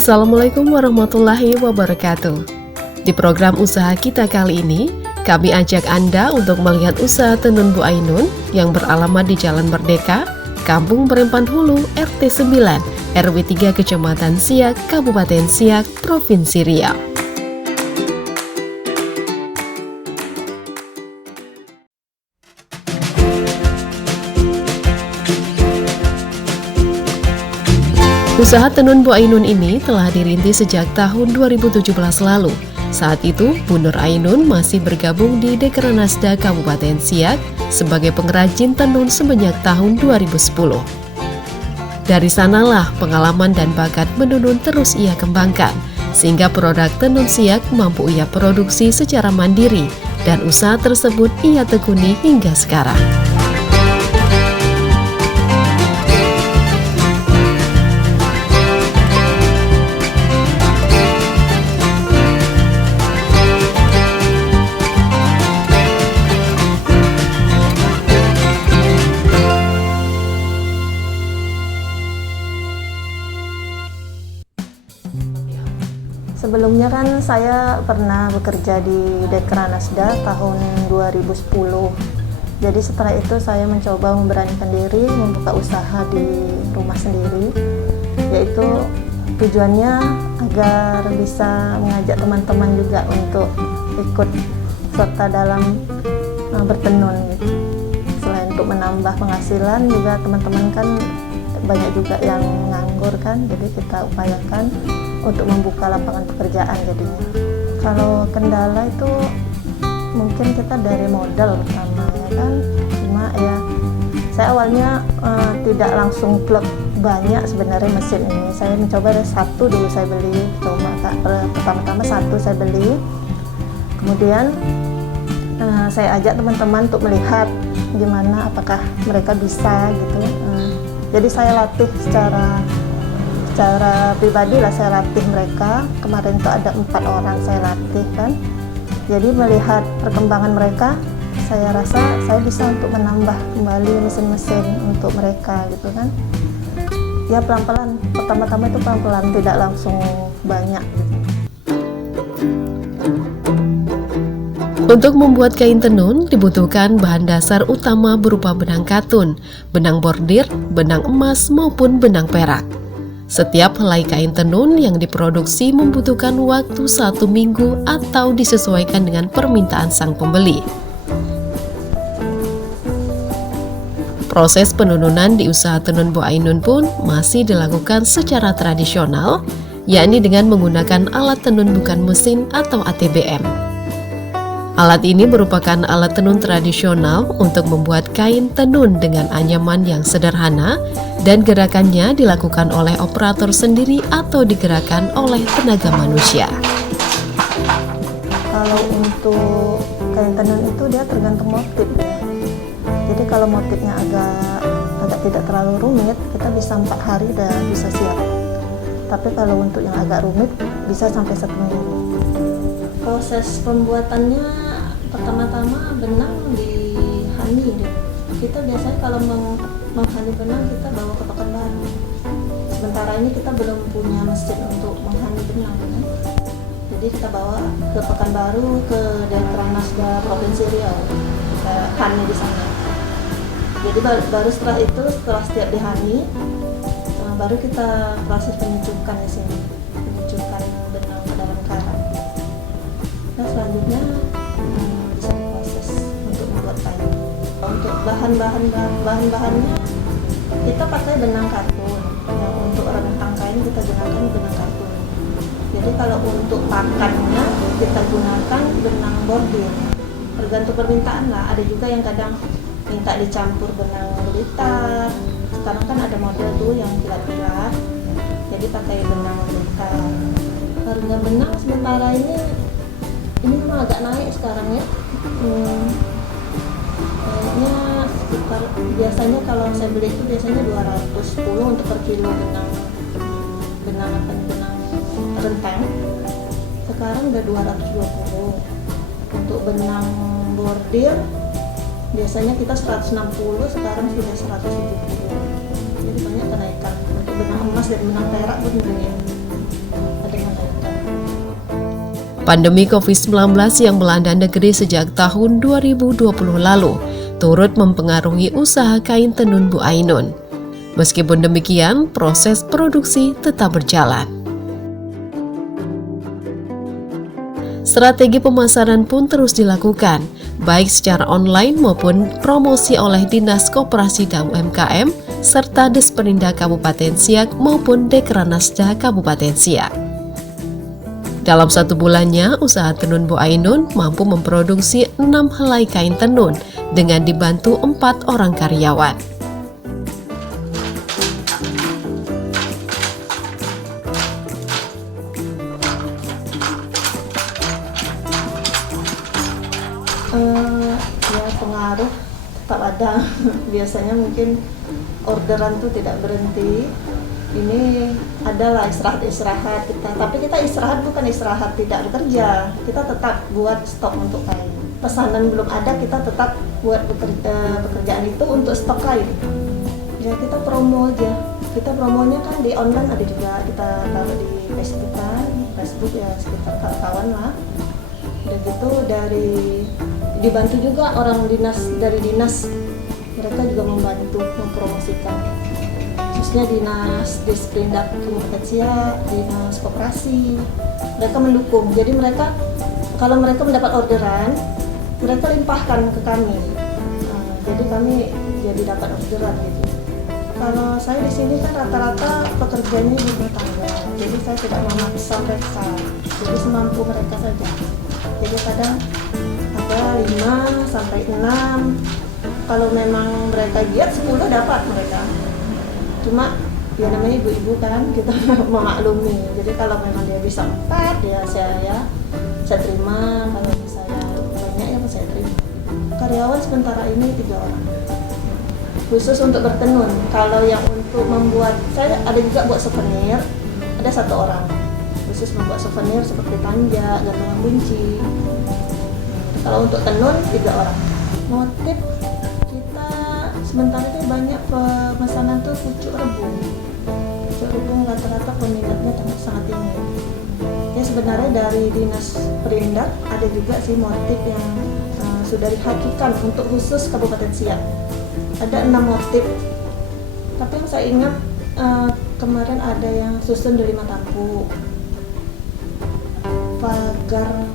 Assalamualaikum warahmatullahi wabarakatuh. Di program usaha kita kali ini, kami ajak Anda untuk melihat usaha tenun Bu Ainun yang beralamat di Jalan Merdeka, Kampung Perempan Hulu, RT 9, RW 3, Kecamatan Siak, Kabupaten Siak, Provinsi Riau. Usaha tenun Bu Ainun ini telah dirintis sejak tahun 2017 lalu. Saat itu, Bu Nur Ainun masih bergabung di Dekranasda Kabupaten Siak sebagai pengrajin tenun semenjak tahun 2010. Dari sanalah pengalaman dan bakat menenun terus ia kembangkan, sehingga produk tenun Siak mampu ia produksi secara mandiri, dan usaha tersebut ia tekuni hingga sekarang. Sebelumnya kan saya pernah bekerja di Dekranasda tahun 2010. Jadi setelah itu saya mencoba memberanikan diri membuka usaha di rumah sendiri, yaitu tujuannya agar bisa mengajak teman-teman juga untuk ikut serta dalam bertenun gitu. Selain untuk menambah penghasilan, juga teman-teman kan banyak juga yang nganggur kan, jadi kita upayakan untuk membuka lapangan pekerjaan jadinya. Kalau kendala itu mungkin kita dari modal pertama ya kan, cuma ya saya awalnya tidak langsung plug banyak sebenarnya mesin ini. Saya mencoba dari satu dulu saya beli, pertama-tama satu saya beli, kemudian saya ajak teman-teman untuk melihat gimana apakah mereka bisa gitu. Jadi saya latih secara pribadi lah, saya latih mereka. Kemarin itu ada 4 orang saya latih kan. Jadi melihat perkembangan mereka, saya rasa saya bisa untuk menambah kembali mesin-mesin untuk mereka gitu kan. Ya pelan-pelan, pertama-tama itu pelan-pelan, tidak langsung banyak gitu. Untuk membuat kain tenun dibutuhkan bahan dasar utama berupa benang katun, benang bordir, benang emas maupun benang perak. Setiap helai kain tenun yang diproduksi membutuhkan waktu 1 minggu atau disesuaikan dengan permintaan sang pembeli. Proses penununan di usaha tenun Bu Ainun pun masih dilakukan secara tradisional, yakni dengan menggunakan alat tenun bukan mesin atau ATBM. Alat ini merupakan alat tenun tradisional untuk membuat kain tenun dengan anyaman yang sederhana, dan gerakannya dilakukan oleh operator sendiri atau digerakkan oleh tenaga manusia. Kalau untuk kain tenun itu dia tergantung motif ya. Jadi kalau motifnya agak tidak terlalu rumit, kita bisa 4 hari udah bisa siap. Tapi kalau untuk yang agak rumit bisa sampai 1 minggu. Proses pembuatannya pertama-tama benang dihani deh. Kita biasanya kalau menghani benang kita bawa ke Pekanbaru. Sementara ini kita belum punya mesin untuk menghani benang kan? Jadi kita bawa ke Pekanbaru, ke Dekranasda Provinsi Riau, kita hani di sana. Jadi baru setelah itu, setelah setiap dihani, baru kita proses penyecukan di sini, penyecukan benang ke dalam karang. Nah selanjutnya bisa diproses untuk membuat kain. Untuk bahan-bahannya kita pakai benang katun. Yang untuk rentang kain kita gunakan benang katun. Jadi kalau untuk pakannya kita gunakan benang bordir. Tergantung permintaan lah. Ada juga yang kadang minta dicampur benang blitar. Sekarang kan ada model tuh yang pilat-pilat. Jadi pakai benang blitar. Harga benang sementara ini memang agak naik sekarang ya. Kayaknya sekitar, biasanya kalau saya beli itu biasanya 210 untuk per kilo benang rentang. Sekarang udah 220. Untuk benang bordir biasanya kita 160, sekarang sudah 170. Jadi banyak kenaikan. Untuk benang emas dan benang perak pun naik. Pandemi COVID-19 yang melanda negeri sejak tahun 2020 lalu turut mempengaruhi usaha kain tenun Bu Ainun. Meskipun demikian, proses produksi tetap berjalan. Strategi pemasaran pun terus dilakukan, baik secara online maupun promosi oleh Dinas Koperasi dan UMKM, serta Desperindak Kabupaten Siak maupun Dekranasda Kabupaten Siak. Dalam 1 bulannya, usaha tenun Bu Ainun mampu memproduksi 6 helai kain tenun dengan dibantu 4 orang karyawan. Ya pengaruh tetap ada. Biasanya mungkin orderan tuh tidak berhenti. Ini adalah istirahat kita, tapi kita istirahat bukan istirahat tidak bekerja, kita tetap buat stok untuk kain. Pesanan belum ada, kita tetap buat pekerjaan itu untuk stok kain. Ya kita promo aja, kita promonya kan di online ada juga, kita taruh di Facebook kan, Facebook ya sekitar kawan lah. Udah gitu dibantu juga orang dari dinas, mereka juga membantu mempromosikan. Khususnya Dinas Desperindak Kabupaten Siak, Dinas Koperasi, mereka mendukung. Jadi mereka, kalau mereka mendapat orderan, mereka limpahkan ke kami. Jadi kami jadi dapat orderan gitu. Kalau saya di sini kan rata-rata pekerjanya di rumah tangga, jadi saya tidak memaksa mereka. Jadi semampu mereka saja. Jadi kadang ada 5 sampai 6. Kalau memang mereka giat 10 dapat mereka. Cuma ya namanya ibu-ibu kan, kita memaklumi. Jadi kalau memang dia bisa 4 ya saya terima, kalau misalnya banyak ya saya terima. Karyawan sementara ini 3 orang khusus untuk bertenun. Kalau yang untuk membuat, saya ada juga buat souvenir, ada 1 orang khusus membuat souvenir seperti tanja, gantungan kunci. Kalau untuk tenun 3 orang. Motif sementara itu banyak pemesanan tuh pucuk rebung. Pucuk rebung rata-rata peminatnya sangat tinggi. Ya sebenarnya dari Dinas Perindak ada juga sih motif yang sudah dihakikan untuk khusus Kabupaten Siak. Ada 6 motif. Tapi yang saya ingat kemarin ada yang susun delima tampu, pagar,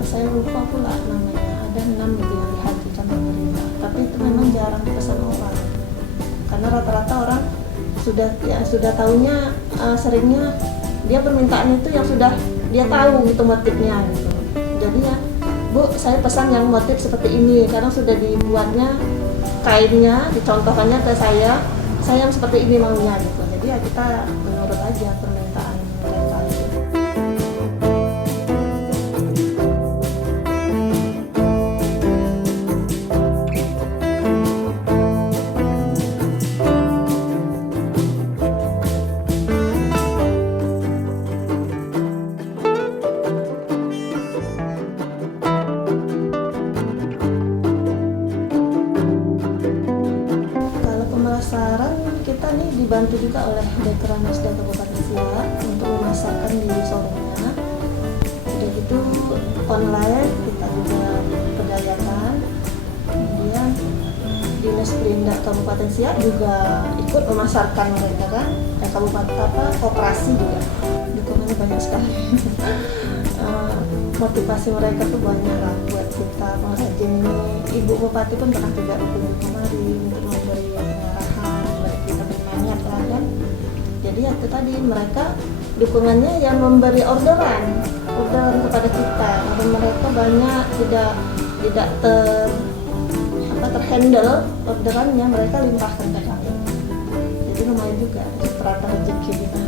saya lupa pula namanya. Ada 6 itu yang dihakikan pemerintah. Tapi itu memang jarang dipesan orang, karena rata-rata orang sudah tahunya seringnya dia permintaan itu yang sudah dia tahu gitu motifnya gitu. Jadi ya Bu, saya pesan yang motif seperti ini, karena sudah dibuatnya kainnya, dicontohkannya ke saya yang seperti ini maunya gitu. Jadi ya kita menurut aja permintaan mereka gitu. Kita nih dibantu juga oleh Dekranasda Kabupaten Siak untuk memasarkan di showroomnya. Udah gitu online kita juga perdayakan. Kemudian Dinas Perindak Kabupaten Siak juga ikut memasarkan mereka kan. Kabupaten koperasi juga. Dukungannya banyak sekali. Motivasi mereka tuh banyak lah buat kita pengrajin ini. Ibu Bupati pun pernah juga berkunjung kemari untuk memberi pengarahan, memberi kita berminat lah kan. Jadi itu tadi mereka dukungannya yang memberi orderan kepada kita. Karena mereka banyak tidak terhandle orderannya, mereka limpahkan ke kami. Jadi lumayan juga terata rezeki kita.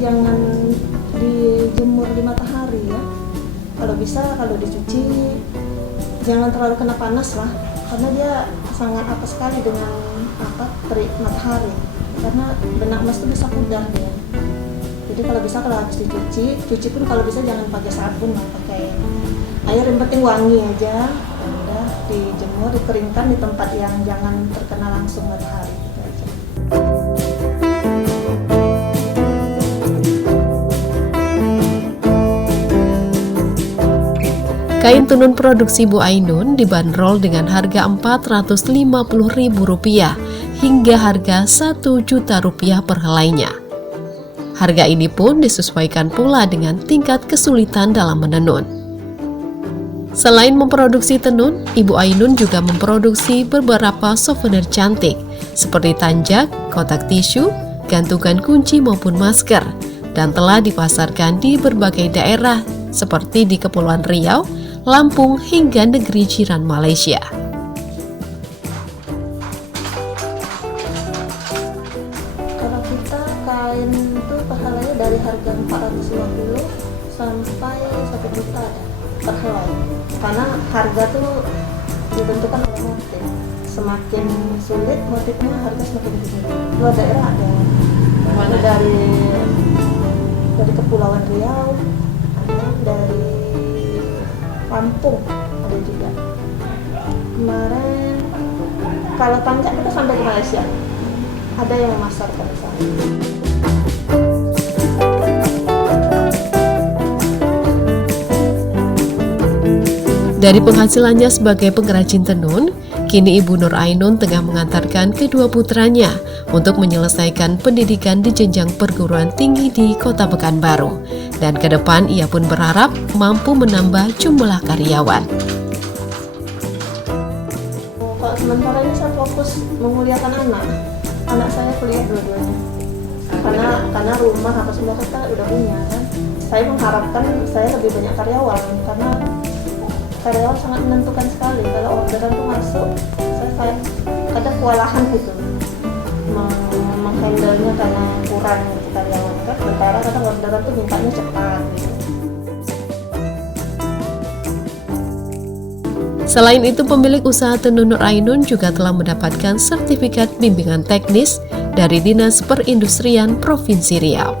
jangan dijemur di matahari ya. Kalau bisa, kalau dicuci jangan terlalu kena panas lah, karena dia sangat apes sekali dengan terik matahari, karena benang emas itu bisa pudar dia. Jadi kalau bisa, kalau habis cuci pun kalau bisa jangan pakai sabun lah, pakai air yang penting wangi aja. Udah dijemur, dikeringkan di tempat yang jangan terkena langsung matahari gitu aja. Kain tenun produksi Bu Ainun dibanderol dengan harga Rp450.000 hingga harga Rp1 juta per helainya. Harga ini pun disesuaikan pula dengan tingkat kesulitan dalam menenun. Selain memproduksi tenun, Ibu Ainun juga memproduksi beberapa souvenir cantik seperti tanjak, kotak tisu, gantungan kunci maupun masker, dan telah dipasarkan di berbagai daerah seperti di Kepulauan Riau, Lampung hingga negeri jiran Malaysia. Kalau kita kain itu perhelainya dari harga 450 sampai 1 juta ada per helai. Karena harga tuh ditentukan oleh motif. Semakin sulit motifnya, harga semakin tinggi. Dua daerah ada. Mana dari Kepulauan Riau, ada dari Lampung ada juga. Kemarin kalau tanjak kita sampai ke Malaysia, ada yang memasarkan ke sana. Dari penghasilannya sebagai pengrajin tenun, kini Ibu Nur Ainun tengah mengantarkan kedua putranya untuk menyelesaikan pendidikan di jenjang perguruan tinggi di Kota Pekanbaru. Dan ke depan ia pun berharap mampu menambah jumlah karyawan. Kalau sementara ini saya fokus menguliakan anak saya kuliah dua-duanya. Karena rumah apa semua kita udah punya kan. Saya mengharapkan saya lebih banyak karyawan, karena karyawan sangat menentukan sekali. Kalau orderan tuh masuk, saya kadang kewalahan gitu menghandle-nya karena kurang gitu karyawan kan. Sementara kadang orderan tuh mintanya cepat gitu. Selain itu, pemilik usaha tenun Nur Ainun juga telah mendapatkan sertifikat bimbingan teknis dari Dinas Perindustrian Provinsi Riau.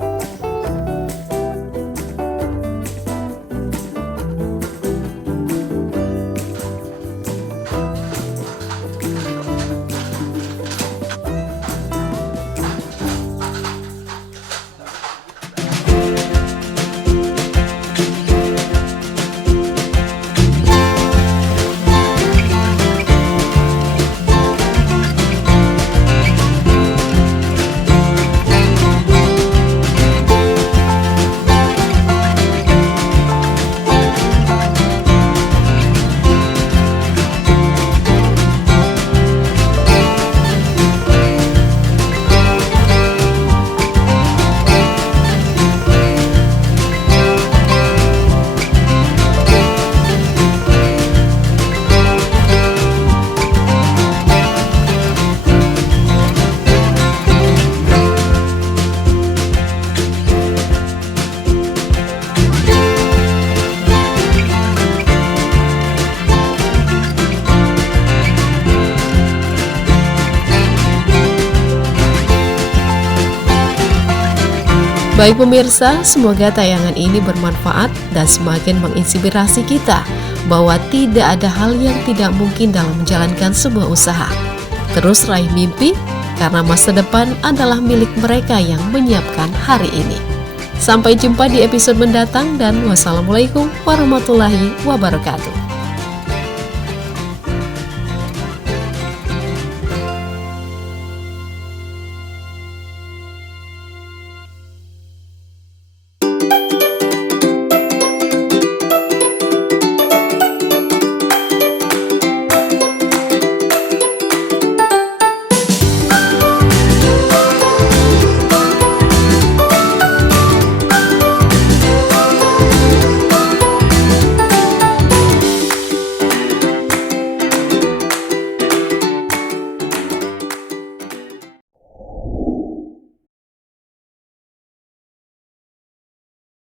Baik pemirsa, semoga tayangan ini bermanfaat dan semakin menginspirasi kita bahwa tidak ada hal yang tidak mungkin dalam menjalankan sebuah usaha. Terus raih mimpi, karena masa depan adalah milik mereka yang menyiapkan hari ini. Sampai jumpa di episode mendatang dan wassalamualaikum warahmatullahi wabarakatuh.